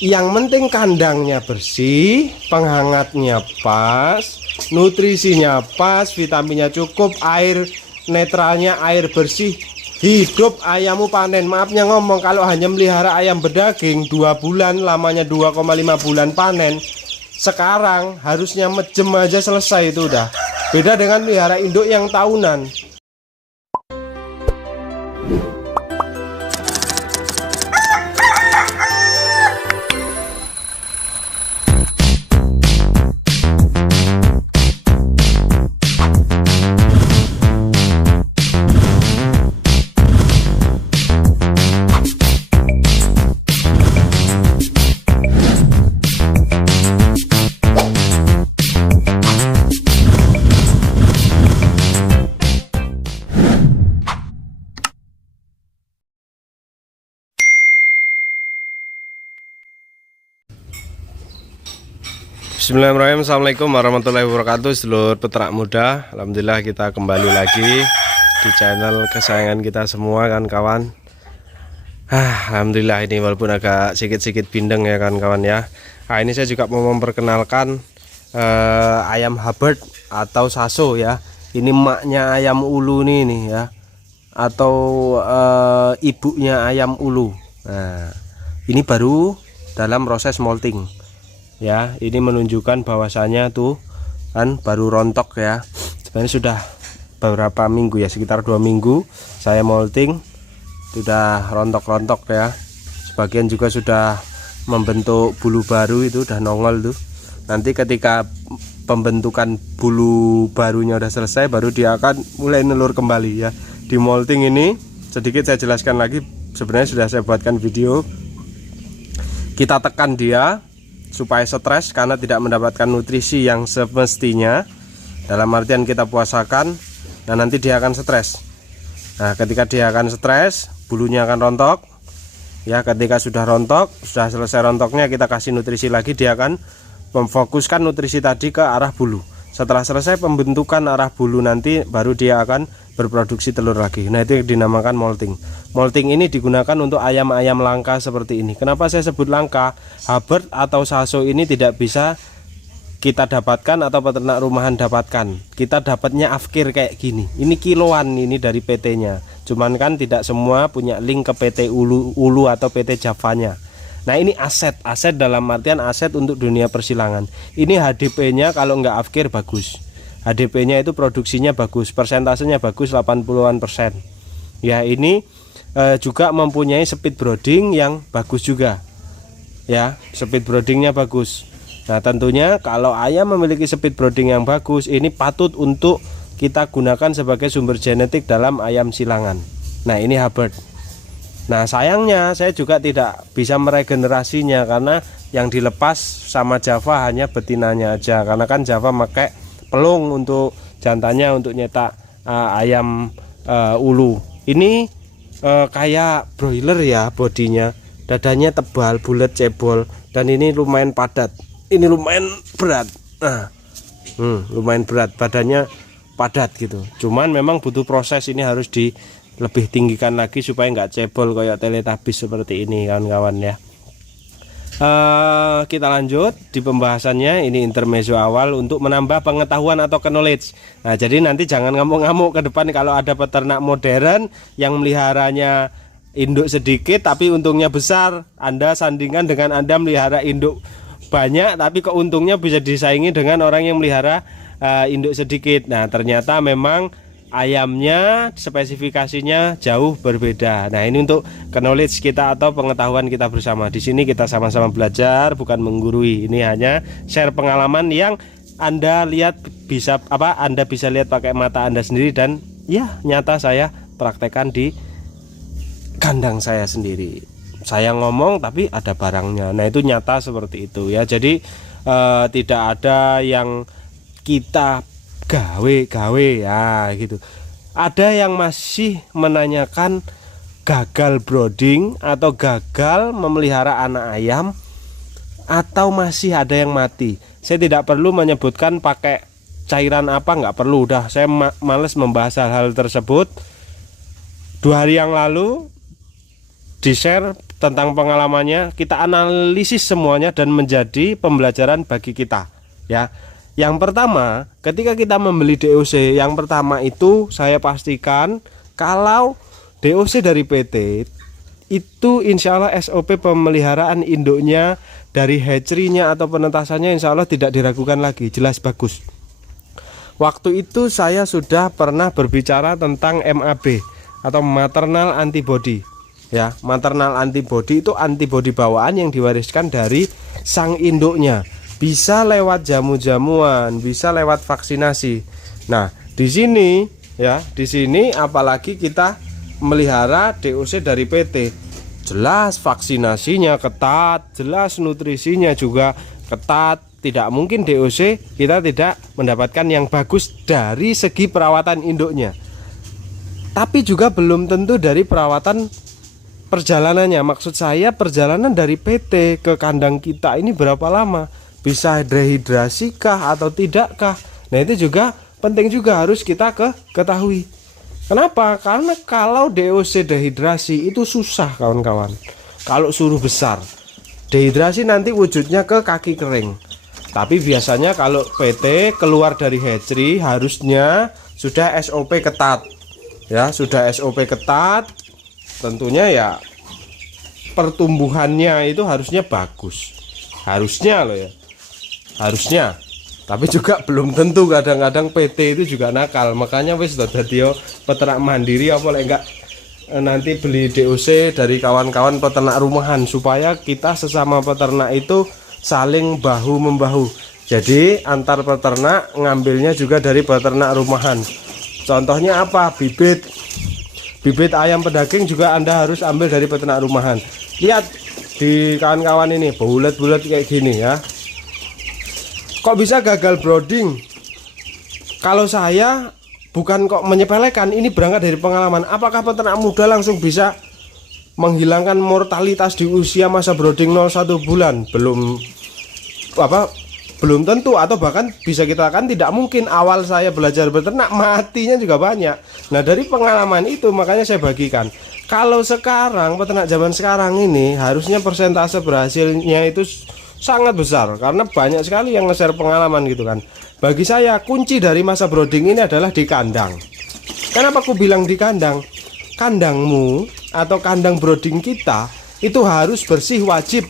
Yang penting kandangnya bersih, penghangatnya pas, nutrisinya pas, vitaminnya cukup, air netralnya air bersih, hidup ayammu panen. Maafnya ngomong, kalau hanya melihara ayam berdaging 2 bulan, lamanya 2,5 bulan panen. Sekarang harusnya mejem aja selesai itu udah. Beda dengan melihara induk yang tahunan. Bismillahirrahmanirrahim. Assalamualaikum warahmatullahi wabarakatuh. Seluruh peternak muda, alhamdulillah kita kembali lagi di channel kesayangan kita semua kan kawan. Alhamdulillah, ini walaupun agak sedikit bindeng ya kan kawan ya. Nah, ini saya juga mau memperkenalkan ayam Hubbard atau Saso ya. Ini emaknya ayam ulu nih ya, atau ibunya ayam ulu. Nah, ini baru dalam proses molting ya. Ini menunjukkan bahwasanya tuh kan baru rontok ya. Sebenarnya sudah beberapa minggu ya, sekitar 2 minggu saya molting, sudah rontok-rontok ya. Sebagian juga sudah membentuk bulu baru, itu udah nongol tuh. Nanti ketika pembentukan bulu barunya udah selesai, baru dia akan mulai nelur kembali ya. Di molting ini sedikit saya jelaskan lagi, sebenarnya sudah saya buatkan video. Kita tekan dia supaya stres karena tidak mendapatkan nutrisi yang semestinya, dalam artian kita puasakan. Nah, nanti dia akan stres. Nah, ketika dia akan stres, bulunya akan rontok ya. Ketika sudah rontok, sudah selesai rontoknya, kita kasih nutrisi lagi, dia akan memfokuskan nutrisi tadi ke arah bulu. Setelah selesai pembentukan arah bulu, nanti baru dia akan berproduksi telur lagi. Nah, itu yang dinamakan molting. Molting ini digunakan untuk ayam-ayam langka seperti ini. Kenapa saya sebut langka? Hubbard atau Saso ini tidak bisa kita dapatkan atau peternak rumahan dapatkan. Kita dapatnya afkir kayak gini. Ini kiloan ini dari PT-nya. Cuman kan tidak semua punya link ke PT Ulu atau PT Javanya. Nah, ini aset dalam artian aset untuk dunia persilangan. Ini HDP-nya kalau nggak afkir bagus. HDP-nya itu produksinya bagus, persentasenya bagus, 80-an%. Ya, ini juga mempunyai speed brooding yang bagus juga. Ya, speed broodingnya bagus. Nah, tentunya kalau ayam memiliki speed brooding yang bagus, ini patut untuk kita gunakan sebagai sumber genetik dalam ayam silangan. Nah, ini Hubbard. Nah, sayangnya saya juga tidak bisa meregenerasinya karena yang dilepas sama Java hanya betinanya aja, karena kan Java pakai pelung untuk jantannya untuk nyetak ayam ulu. Ini kayak broiler ya bodinya, dadanya tebal, bulat, cebol, dan ini lumayan padat. Ini lumayan berat. Lumayan berat, badannya padat gitu. Cuman memang butuh proses, ini harus lebih tinggikan lagi supaya nggak cebol kayak Teletubbies seperti ini kawan-kawan ya. Kita lanjut di pembahasannya. Ini intermezzo awal untuk menambah pengetahuan atau knowledge. Nah, jadi nanti jangan ngamuk-ngamuk ke depan kalau ada peternak modern yang meliharanya induk sedikit tapi untungnya besar. Anda sandingkan dengan Anda melihara induk banyak tapi keuntungnya bisa disaingi dengan orang yang melihara induk sedikit. Nah, ternyata memang ayamnya spesifikasinya jauh berbeda. Nah, ini untuk knowledge kita atau pengetahuan kita bersama. Di sini kita sama-sama belajar, bukan menggurui. Ini hanya share pengalaman yang Anda lihat Anda bisa lihat pakai mata Anda sendiri, dan ya nyata saya praktekkan di kandang saya sendiri. Saya ngomong tapi ada barangnya. Nah, itu nyata seperti itu ya. Jadi tidak ada yang kita gawe ya gitu. Ada yang masih menanyakan gagal brooding atau gagal memelihara anak ayam, atau masih ada yang mati. Saya tidak perlu menyebutkan pakai cairan apa, nggak perlu, udah saya males membahas hal-hal tersebut. 2 hari yang lalu di share tentang pengalamannya, kita analisis semuanya dan menjadi pembelajaran bagi kita ya. Yang pertama, ketika kita membeli DOC, yang pertama itu saya pastikan kalau DOC dari PT itu insya Allah SOP pemeliharaan induknya dari hatchery-nya atau penetasannya insya Allah tidak diragukan lagi, jelas bagus. Waktu itu saya sudah pernah berbicara tentang MAB atau maternal antibody ya. Maternal antibody itu antibody bawaan yang diwariskan dari sang induknya, bisa lewat jamu-jamuan, bisa lewat vaksinasi. Nah, di sini ya, di sini apalagi kita melihara DOC dari PT, jelas vaksinasinya ketat, jelas nutrisinya juga ketat. Tidak mungkin DOC kita tidak mendapatkan yang bagus dari segi perawatan induknya. Tapi juga belum tentu dari perawatan perjalanannya. Maksud saya perjalanan dari PT ke kandang kita ini berapa lama? Bisa dehidrasi kah atau tidakkah? Nah, itu juga penting juga harus kita ketahui. Kenapa? Karena kalau DOC dehidrasi itu susah kawan-kawan. Kalau suruh besar, dehidrasi nanti wujudnya ke kaki kering. Tapi biasanya kalau PT keluar dari hatchery harusnya sudah SOP ketat. Ya, sudah SOP ketat, tentunya ya pertumbuhannya itu harusnya bagus. Harusnya loh ya. Harusnya. Tapi juga belum tentu, kadang-kadang PT itu juga nakal. Makanya wis dadi peternak mandiri apa lek enggak nanti beli DOC dari kawan-kawan peternak rumahan supaya kita sesama peternak itu saling bahu membahu. Jadi antar peternak ngambilnya juga dari peternak rumahan. Contohnya apa? Bibit ayam pedaging juga Anda harus ambil dari peternak rumahan. Lihat di kawan-kawan ini bulat-bulat kayak gini ya. Kok bisa gagal brooding? Kalau saya bukan kok menyepelekan, ini berangkat dari pengalaman. Apakah peternak muda langsung bisa menghilangkan mortalitas di usia masa brooding 0,1 bulan? Belum tentu, atau bahkan bisa kita katakan tidak mungkin. Awal saya belajar beternak matinya juga banyak. Nah, dari pengalaman itu makanya saya bagikan. Kalau sekarang peternak zaman sekarang ini harusnya persentase berhasilnya itu sangat besar karena banyak sekali yang nge-share pengalaman gitu kan. Bagi saya kunci dari masa brooding ini adalah di kandang. Kenapa aku bilang di kandang? Kandangmu atau kandang brooding kita itu harus bersih wajib.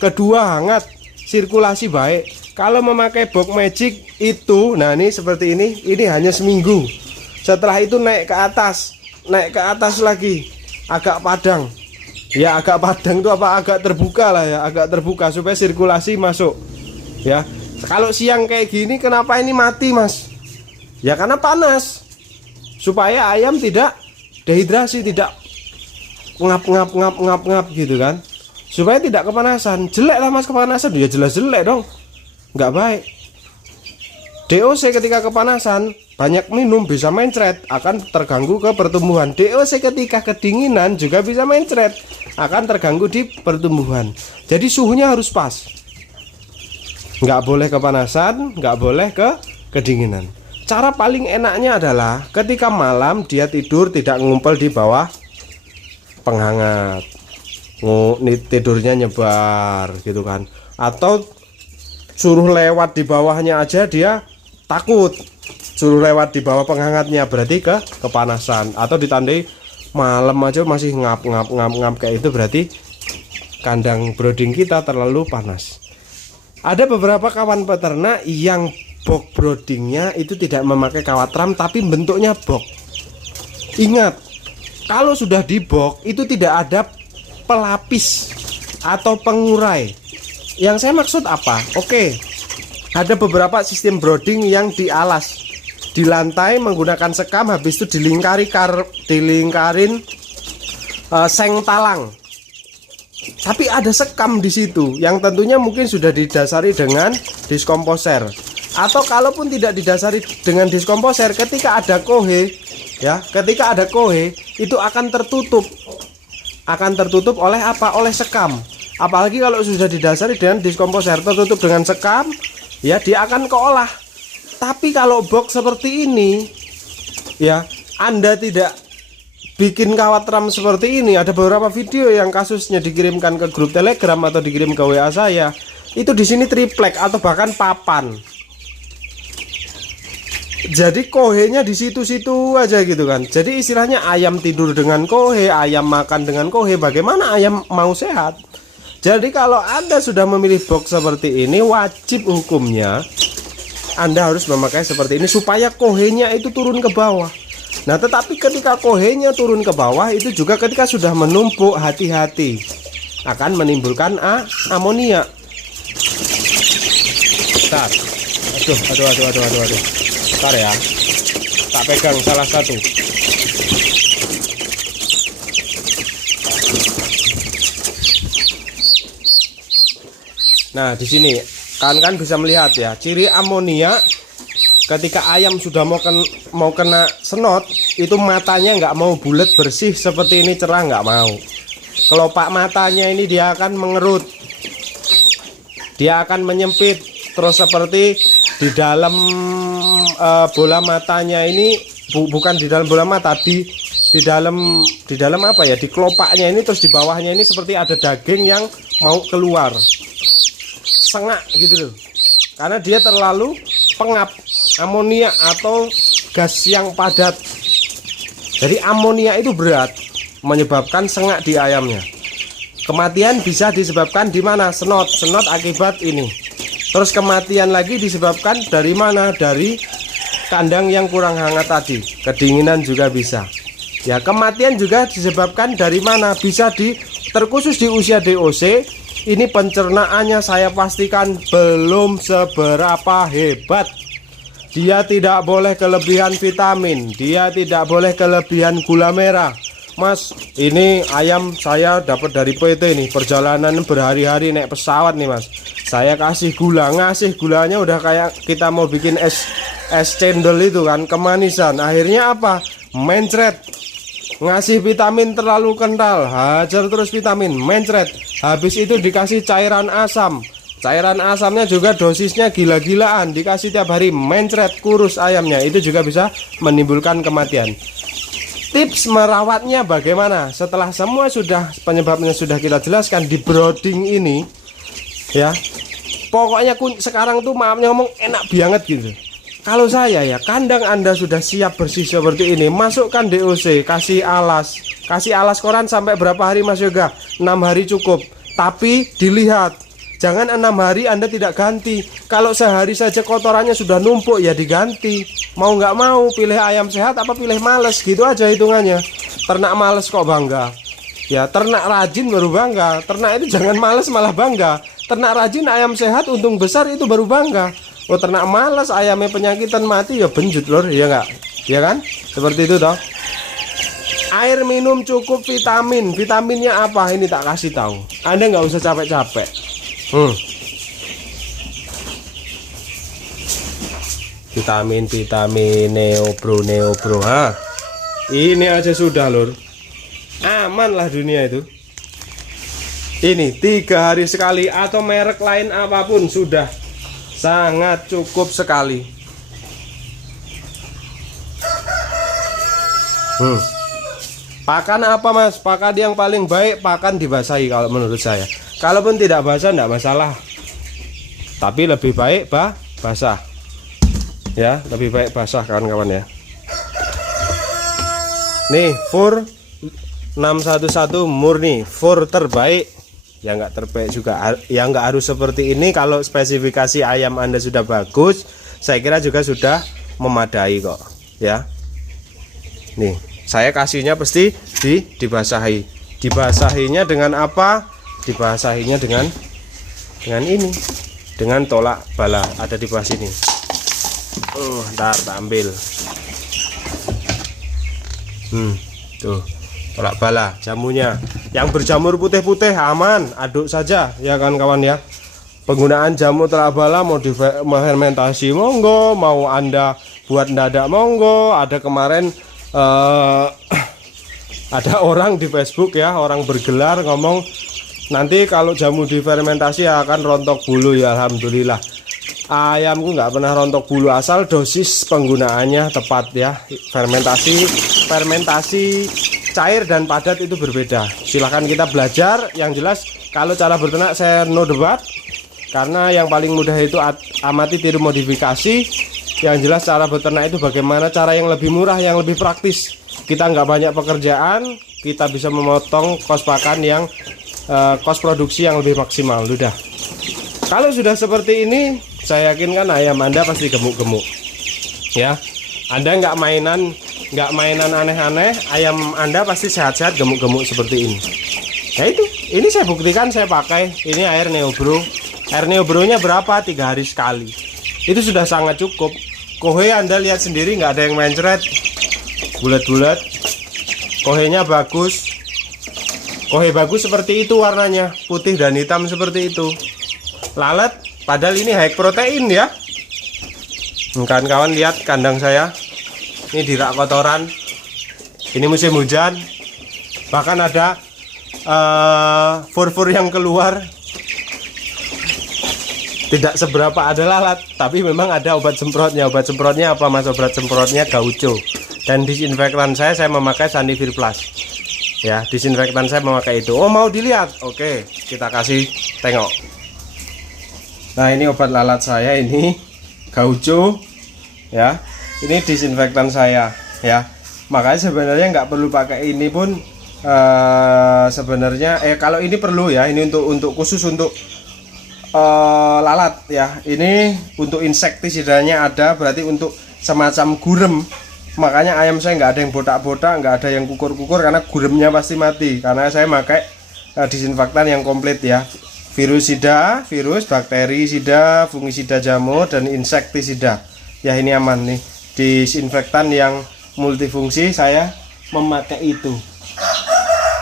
Kedua, hangat, sirkulasi baik. Kalau memakai box magic itu, nah ini seperti ini hanya seminggu. Setelah itu naik ke atas lagi, agak padang. Ya agak padang itu apa? Agak terbuka lah ya, agak terbuka supaya sirkulasi masuk. Ya, kalau siang kayak gini kenapa ini mati mas? Ya karena panas. Supaya ayam tidak dehidrasi, tidak ngap gitu kan. Supaya tidak kepanasan. Jelek lah mas kepanasan, ya jelas jelek dong. Nggak baik. DOC ketika kepanasan banyak minum bisa mencret, akan terganggu ke pertumbuhan. DOC ketika kedinginan juga bisa mencret, akan terganggu di pertumbuhan. Jadi suhunya harus pas. Nggak boleh kepanasan, nggak boleh kedinginan. Cara paling enaknya adalah ketika malam dia tidur tidak ngumpul di bawah penghangat. Tidurnya nyebar gitu kan. Atau suruh lewat di bawahnya aja dia takut. Suruh lewat di bawah penghangatnya berarti kepanasan. Atau ditandai malam aja masih ngap kayak itu berarti kandang brooding kita terlalu panas. Ada beberapa kawan peternak yang box broodingnya itu tidak memakai kawat ram tapi bentuknya box. Ingat, kalau sudah di box itu tidak ada pelapis atau pengurai. Yang saya maksud apa? Oke, ada beberapa sistem brooding yang di alas, di lantai menggunakan sekam, habis itu dilingkarin seng talang. Tapi ada sekam di situ yang tentunya mungkin sudah didasari dengan diskomposer. Atau kalaupun tidak didasari dengan diskomposer, ketika ada kohe, ya, ketika ada kohe itu akan tertutup. Akan tertutup oleh apa? Oleh sekam. Apalagi kalau sudah didasari dengan diskomposer, tertutup dengan sekam, ya dia akan keolah. Tapi kalau box seperti ini, ya Anda tidak bikin kawat ram seperti ini, ada beberapa video yang kasusnya dikirimkan ke grup Telegram atau dikirim ke WA saya. Itu di sini triplek atau bahkan papan. Jadi kohenya di situ-situ aja gitu kan. Jadi istilahnya ayam tidur dengan kohe, ayam makan dengan kohe. Bagaimana ayam mau sehat? Jadi kalau Anda sudah memilih box seperti ini, wajib hukumnya Anda harus memakai seperti ini supaya kohenya itu turun ke bawah. Nah, tetapi ketika kohenya turun ke bawah, itu juga ketika sudah menumpuk, hati-hati, akan menimbulkan amonia. Bentar. Aduh. Bentar ya. Tak pegang salah satu. Nah, di sini kan bisa melihat ya, ciri amonia. Ketika ayam sudah mau kena senot, itu matanya nggak mau bulat bersih seperti ini, cerah nggak mau. Kelopak matanya ini dia akan mengerut, dia akan menyempit, terus seperti di dalam bola matanya ini bukan di dalam bola mata, di dalam apa ya, di kelopaknya ini, terus di bawahnya ini seperti ada daging yang mau keluar, sengak gitu loh, karena dia terlalu pengap. Amonia atau gas yang padat. Jadi amonia itu berat, menyebabkan sengak di ayamnya. Kematian bisa disebabkan di mana? Senot akibat ini. Terus kematian lagi disebabkan dari mana? Dari kandang yang kurang hangat tadi. Kedinginan juga bisa. Ya, kematian juga disebabkan dari mana? Bisa terkhusus di usia DOC. Ini pencernaannya saya pastikan belum seberapa hebat. Dia tidak boleh kelebihan vitamin, dia tidak boleh kelebihan gula merah. Mas, ini ayam saya dapat dari PT nih, perjalanan berhari-hari naik pesawat nih mas. Saya kasih gula, ngasih gulanya udah kayak kita mau bikin es cendol itu kan, kemanisan. Akhirnya apa? Mencret. Ngasih vitamin terlalu kental, hajar terus vitamin, mencret. Habis itu dikasih cairan asam. Cairan asamnya juga dosisnya gila-gilaan, dikasih tiap hari, mencret, kurus ayamnya. Itu juga bisa menimbulkan kematian. Tips merawatnya bagaimana? Setelah semua penyebabnya sudah kita jelaskan di brooding ini ya, pokoknya sekarang tuh maafnya ngomong enak banget gitu. Kalau saya ya, kandang Anda sudah siap bersih seperti ini, masukkan DOC, kasih alas koran sampai berapa hari Mas Yoga? 6 hari cukup. Tapi dilihat, jangan 6 hari Anda tidak ganti. Kalau sehari saja kotorannya sudah numpuk ya diganti. Mau nggak mau, pilih ayam sehat apa pilih males, gitu aja hitungannya. Ternak males kok bangga. Ya, ternak rajin baru bangga. Ternak itu jangan males malah bangga. Ternak rajin ayam sehat untung besar itu baru bangga. Oh, ternak malas ayamnya penyakitan mati ya benjut lor, ya enggak? Ya kan? Seperti itu toh. Air minum cukup vitamin. Vitaminnya apa? Ini tak kasih tahu. Anda nggak usah capek-capek. Vitamin neobro. Ha. Ini aja sudah lor. Aman lah dunia itu. Ini 3 hari sekali atau merek lain apapun sudah sangat cukup sekali. Pakan apa mas? Pakan yang paling baik pakan dibasahi kalau menurut saya. Kalaupun tidak basah tidak masalah, tapi lebih baik basah. Ya, lebih baik basah kawan-kawan ya. Nih fur 611 murni, fur terbaik. Ya nggak terbaik juga, ya nggak harus seperti ini. Kalau spesifikasi ayam Anda sudah bagus, saya kira juga sudah memadai kok ya. Nih saya kasihnya pasti dibasahi. Dibasahinya dengan apa? Dibasahinya dengan ini, dengan tolak bala, ada di bawah sini. Ntar tak ambil. Tuh tolak bala jamunya. Yang berjamur putih-putih aman, aduk saja ya kan kawan ya. Penggunaan jamu tolak bala mau difermentasi monggo, mau Anda buat dadak monggo. Ada kemarin ada orang di Facebook ya, orang bergelar ngomong nanti kalau jamu difermentasi akan rontok bulu. Ya alhamdulillah ayamku nggak pernah rontok bulu asal dosis penggunaannya tepat ya. Fermentasi cair dan padat itu berbeda. Silahkan kita belajar. Yang jelas kalau cara berternak saya no debat, karena yang paling mudah itu amati tiru modifikasi. Yang jelas cara beternak itu bagaimana cara yang lebih murah, yang lebih praktis. Kita nggak banyak pekerjaan, kita bisa memotong kos pakan yang kos produksi yang lebih maksimal. Udah. Kalau sudah seperti ini, saya yakin kan ayam Anda pasti gemuk-gemuk. Ya, Anda nggak mainan aneh-aneh, ayam Anda pasti sehat-sehat, gemuk-gemuk seperti ini. Ya itu, ini saya buktikan, saya pakai ini air Neobro. Air Neobro-nya berapa? 3 hari sekali. Itu sudah sangat cukup. Kohe Anda lihat sendiri, nggak ada yang mencret, bulat-bulat. Kohenya bagus. Kohe bagus seperti itu warnanya, putih dan hitam seperti itu. Lalat, padahal ini high protein ya. Kawan-kawan lihat kandang saya. Ini di rak kotoran. Ini musim hujan. Bahkan ada fur-fur yang keluar. Tidak seberapa ada lalat, tapi memang ada obat semprotnya. Obat semprotnya apa mas? Obat semprotnya gaucho. Dan disinfektan saya memakai Sandivir Plus. Ya, disinfektan saya memakai itu. Oh, mau dilihat? Oke, kita kasih tengok. Nah, ini obat lalat saya, ini gaucho ya. Ini disinfektan saya ya. Makanya sebenarnya nggak perlu pakai ini pun sebenarnya kalau ini perlu ya. Ini untuk khusus untuk lalat ya. Ini untuk insektisidanya ada, berarti untuk semacam gurem. Makanya ayam saya nggak ada yang botak-botak, nggak ada yang kukur-kukur, karena guremnya pasti mati. Karena saya pakai disinfektan yang komplit ya. Virusida, virus, bakterisida, fungisida jamur, dan insektisida. Ya ini aman nih. Disinfektan yang multifungsi saya memakai itu.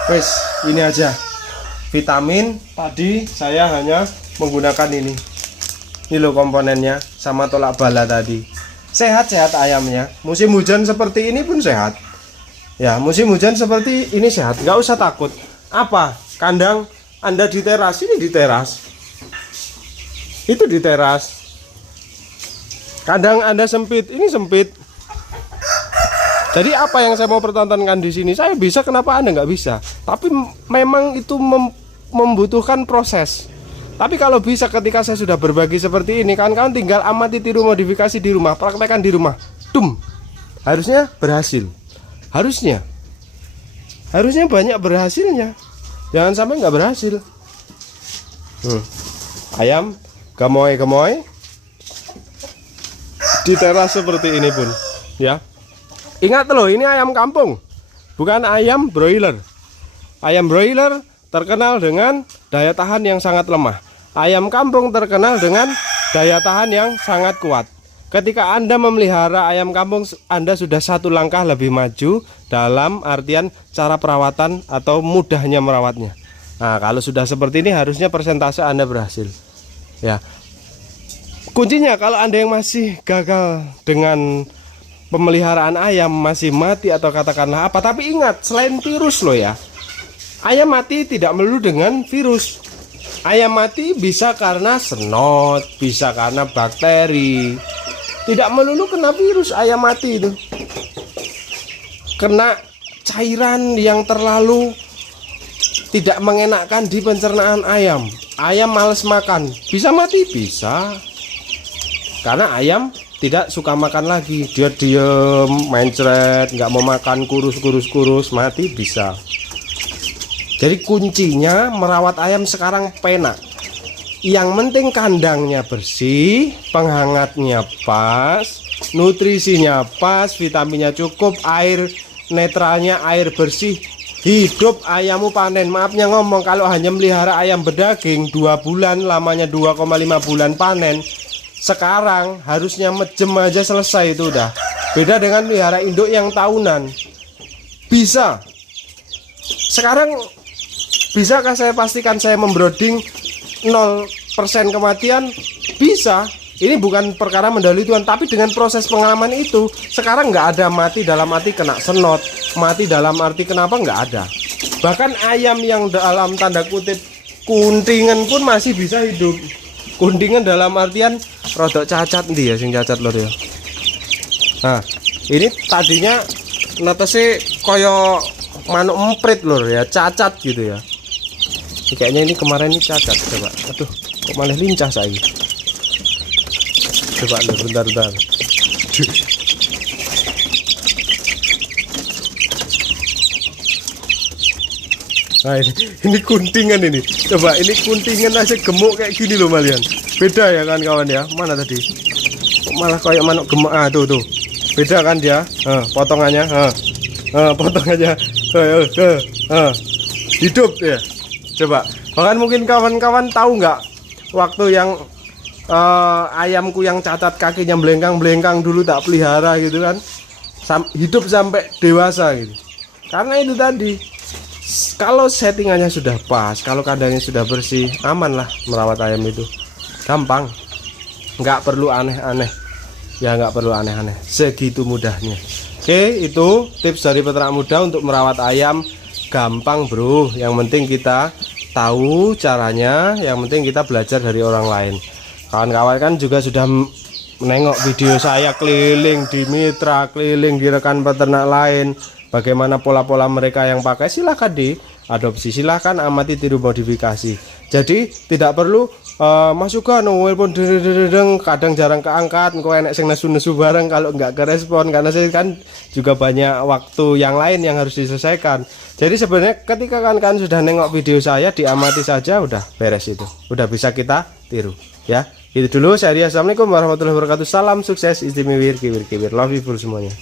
Wes, ini aja. Vitamin tadi saya hanya menggunakan ini. Ini loh komponennya sama tolak bala tadi. Sehat-sehat ayamnya. Musim hujan seperti ini pun sehat. Ya, musim hujan seperti ini sehat. Nggak usah takut. Apa? Kandang Anda di teras, ini di teras. Itu di teras. Kandang Anda sempit, ini sempit. Jadi apa yang saya mau pertontonkan di sini, saya bisa, kenapa Anda nggak bisa? Tapi memang itu membutuhkan proses. Tapi kalau bisa ketika saya sudah berbagi seperti ini, kawan-kawan tinggal amati tiru modifikasi di rumah, praktekkan di rumah. Harusnya berhasil. Harusnya banyak berhasilnya. Jangan sampai nggak berhasil. Ayam gemoy-gemoy di teras seperti ini pun ya. Ingat loh, ini ayam kampung, bukan ayam broiler. Ayam broiler terkenal dengan daya tahan yang sangat lemah. Ayam kampung terkenal dengan daya tahan yang sangat kuat. Ketika Anda memelihara ayam kampung, Anda sudah satu langkah lebih maju dalam artian cara perawatan atau mudahnya merawatnya. Nah, kalau sudah seperti ini harusnya persentase Anda berhasil. Ya. Kuncinya kalau Anda yang masih gagal dengan pemeliharaan ayam, masih mati atau katakanlah apa, tapi ingat, selain virus loh ya. Ayam mati tidak melulu dengan virus. Ayam mati bisa karena senot, bisa karena bakteri. Tidak melulu kena virus ayam mati itu. Kena cairan yang terlalu tidak mengenakkan di pencernaan ayam. Ayam males makan, bisa mati? Bisa. Karena ayam tidak suka makan lagi. Dia diem, mencret, nggak mau makan, kurus, mati bisa. Jadi kuncinya merawat ayam sekarang penak. Yang penting kandangnya bersih, penghangatnya pas, nutrisinya pas, vitaminnya cukup, air netralnya air bersih. Hidup ayammu panen. Maafnya ngomong, kalau hanya melihara ayam berdaging 2 bulan, lamanya 2,5 bulan panen. Sekarang harusnya jam aja selesai itu udah. Beda dengan melihara induk yang tahunan. Bisa. Sekarang bisakah saya pastikan saya membroding 0% kematian? Bisa. Ini bukan perkara mendahului Tuhan, tapi dengan proses pengalaman itu sekarang nggak ada mati dalam arti kena senot, mati dalam arti kenapa, nggak ada. Bahkan ayam yang dalam tanda kutip kuntingan pun masih bisa hidup. Kuntingan dalam artian rodok cacat nih ya, sing cacat lho ya. Nah, ini tadinya netese koyo manuk emprit lur ya, cacat gitu ya. Ini kayaknya ini kemarin ini cacat, coba. Aduh, kok malah lincah saya. Coba lur, bentar. Nah ini kuntingan ini. Coba ini kuntingan aja gemuk kayak gini loh malian. Beda ya kan kawan ya. Mana tadi? Kok malah kayak manuk gemuk. Ah tuh. Beda kan dia. Potongannya. Potongannya. Hidup ya. Coba. Bahkan mungkin kawan-kawan tahu nggak waktu yang ayamku yang cacat kakinya belengkang dulu tak pelihara gitu kan. Hidup sampai dewasa gitu. Karena itu tadi. Kalau settingannya sudah pas, kalau kandangnya sudah bersih, aman lah merawat ayam itu. Gampang, nggak perlu aneh-aneh. Ya nggak perlu aneh-aneh, segitu mudahnya. Oke, itu tips dari peternak muda untuk merawat ayam. Gampang bro, yang penting kita tahu caranya, yang penting kita belajar dari orang lain. Kawan-kawan kan juga sudah menengok video saya keliling di mitra, keliling di rekan peternak lain. Bagaimana pola-pola mereka yang pakai, silahkan diadopsi, silahkan amati, tiru modifikasi. Jadi tidak perlu masukan walaupun kadang jarang keangkat, kok enek sing nesu-nesu bareng kalau nggak kerespon, karena saya kan juga banyak waktu yang lain yang harus diselesaikan. Jadi sebenarnya ketika kan sudah nengok video saya, diamati saja udah beres, itu udah bisa kita tiru ya. Itu dulu saya. Assalamualaikum warahmatullahi wabarakatuh. Salam sukses, istimewa, kiwir, love you full semuanya.